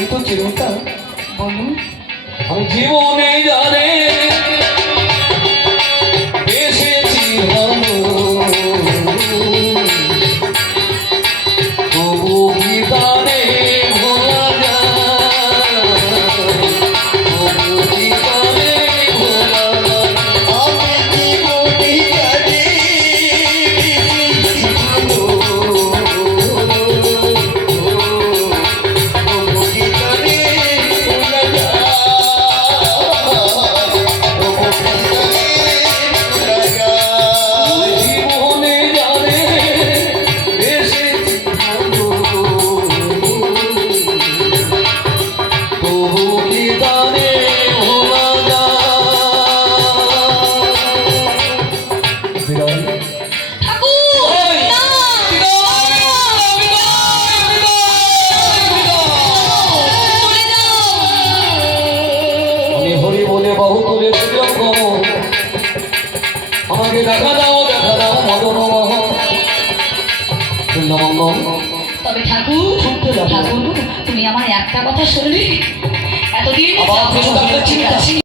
কিন্তু চিরতা বলুন আমি জীবনে জানে বলে বহু তুলে আমাকে দেখা দাও দেখা দাও মদন তবে ঠাকুর ঠাকুর তুমি আমার একটা কথা শুনবি? এতদিন